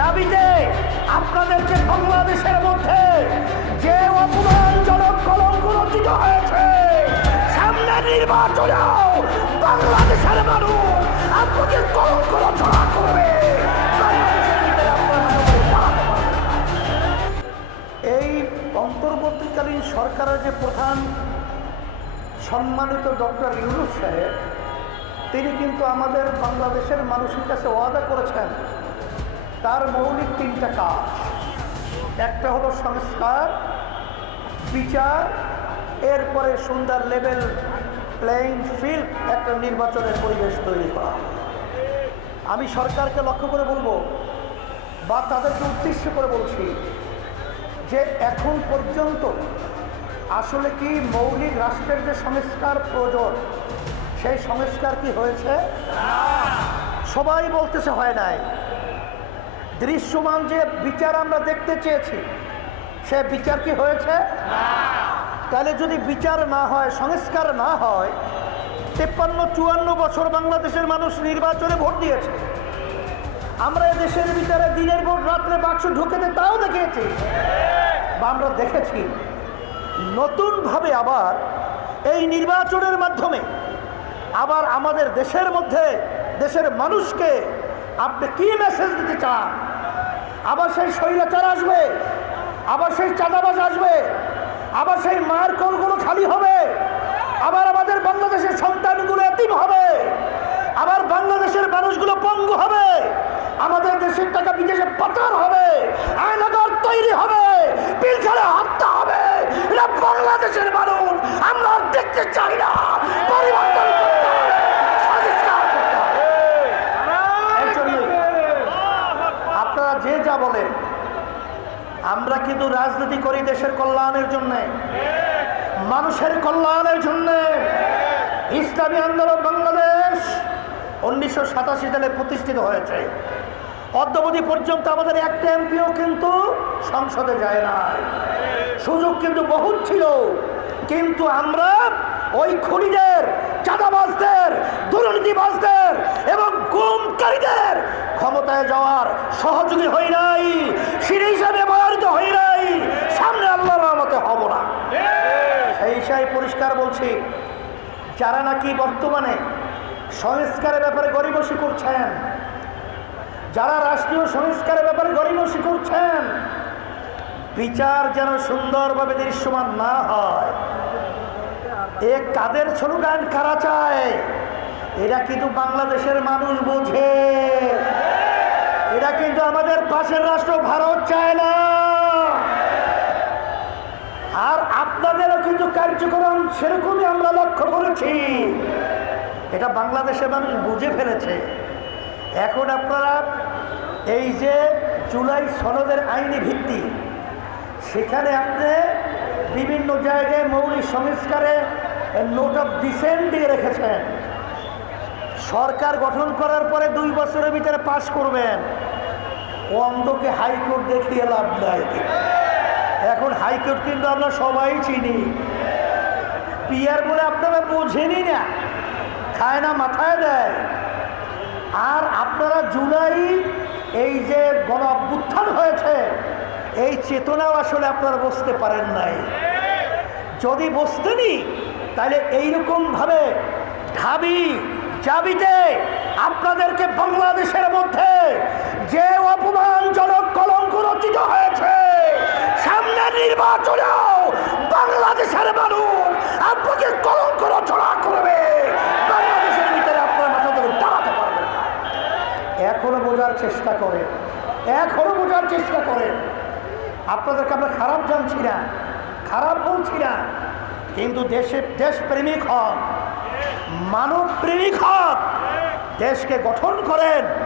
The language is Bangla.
দাবিতে আপনাদেরকে বাংলাদেশের মধ্যে যে অপমানজনক কলঙ্ক রচিত হয়েছে, সামনে নির্বাচনেও বাংলাদেশের মানুষ আপনাকে কলঙ্ক রচনা করবে। এই অন্তর্বর্তীকালীন সরকারের যে প্রধান সম্মানিত ডক্টর ইউনুস সাহেব, তিনি কিন্তু আমাদের বাংলাদেশের মানুষের কাছে ওয়াদা করেছেন তার মৌলিক তিনটা কাজ। একটা হলো সংস্কার বিচার এরপরে সুন্দর লেভেল প্লেইং ফিল্ড একটা নির্বাচনের পরিবেশ তৈরি করা। আমি সরকারকে লক্ষ্য করে বলব বা তাদেরকে উদ্দেশ্য করে বলছি যে এখন পর্যন্ত আসলে কি মৌলিক রাষ্ট্রের যে সংস্কার প্রয়োজন সেই সংস্কার কি হয়েছে? সবাই বলতেছে হয় নাই। দৃশ্যমান যে বিচার আমরা দেখতে চেয়েছি, সে বিচার কি হয়েছে? তাহলে যদি বিচার না হয়, সংস্কার না হয়, তেপ্পান্ন, চুয়ান্ন বছর বাংলাদেশের মানুষ নির্বাচনে ভোট দিয়েছে। আমরা দেশের ভিতরে দিনের ভোট, রাত্রে বাক্স ঢুকেতে তাও দেখিয়েছি। বা আমরা দেখেছি, নতুনভাবে আবার এই নির্বাচনের মাধ্যমে আবার আমাদের দেশের মধ্যে, দেশের মানুষকে আপনি কি মেসেজ দিতে চান? আবার সেই স্বৈরাচার আসবে, আবার সেই চাঁদাবাজ আসবে, আবার সেই মার কোলগুলো খালি হবে, আবার আমাদের বাংলাদেশের সন্তানগুলো এতিম হবে, আবার বাংলাদেশের মানুষগুলো পঙ্গু হবে, আমাদের দেশের টাকা বিদেশে পাচার হবে আয়নাগর তৈরি হবে পিলখানে হত্যা হবে এটা বাংলাদেশের মানুষ, আমরা দেখতে চাই না পরিবর্তন করতে হবে সংস্কার করতে হবে এই জন্যই আপনারা যে যা বলেন। আমরা কিন্তু রাজনীতি করি দেশের কল্যাণের জন্য, মানুষের কল্যাণের জন্য। ইসলামী আন্দোলন বাংলাদেশ উনিশশো সাতাশি সালে প্রতিষ্ঠিত হয়েছে। অদ্যবধি পর্যন্ত আমাদের একটা এমপিও কিন্তু সংসদে যায় না সুযোগ কিন্তু বহুত ছিল। কিন্তু আমরা ওই খুনিদের, চাঁদাবাজদের, দুর্নীতিবাজদের ক্ষমতায় যাওয়ার সহযোগী হই নাই, সিঁড়ি হিসাবে ব্যবহৃত হই নাই, সামনে আল্লাহর রহমতে হব না। সেই হিসাবে পরিষ্কার বলছি, যারা নাকি বর্তমানে সংস্কারের ব্যাপারে গরিবসী করছেন, যারা রাষ্ট্রীয় সংস্কারের ব্যাপারে গরিবসী করছেন, বিচার যেন সুন্দরভাবে দৃশ্যমান না হয়। এ কাদের স্লোগান কারা চায়, এরা কিন্তু বাংলাদেশের মানুষ বোঝে। এরা কিন্তু আমাদের পাশের রাষ্ট্র, ভারত চায় না। আর আপনাদেরও কিন্তু কার্যক্রম সেরকমই আমরা লক্ষ্য করেছি। এটা বাংলাদেশের মানুষ বুঝে ফেলেছে। এখন আপনারা এই যে জুলাই সনদের আইনি ভিত্তি, সেখানে আপনি বিভিন্ন জায়গায় মৌলিক সংস্কারে নোট অফ ডিসেন্ট দিয়ে রেখেছেন। সরকার গঠন করার পরে দুই বছরের ভিতরে পাশ করবেন। অন্ধকে হাইকোর্ট দেখিয়ে লাভ নাই। এখন হাইকোর্ট কিন্তু আমরা সবাই চিনি। পিয়ার বলে আপনারা বোঝেনি না। খায় না, মাথায় দেয়। আর আপনারা জুলাই এই যে গণ অভ্যুত্থান হয়েছে, এই চেতনাও আসলে আপনারা বসতে পারেন নাই। যদি বসতেনি তাহলে এইরকমভাবে ঢাবি চাবিতে আপনাদেরকে বাংলাদেশের মধ্যে যে অপমানজনক কলঙ্ক রচিত হয়েছে, সামনে নির্বাচনেও বাংলাদেশের মানুষ আপনাকে কলঙ্ক রচনা করবে। বাংলাদেশের ভিতরে আপনার মাথা থেকে দাঁড়াতে পারবেন না। এখনও বোঝার চেষ্টা করেন, এখনও বোঝার চেষ্টা করেন। আপনাদেরকে আমরা খারাপ জানছি না, খারাপ বলছি না, কিন্তু দেশে দেশপ্রেমিক হন মানব প্রেমিক হক। দেশকে গঠন করেন।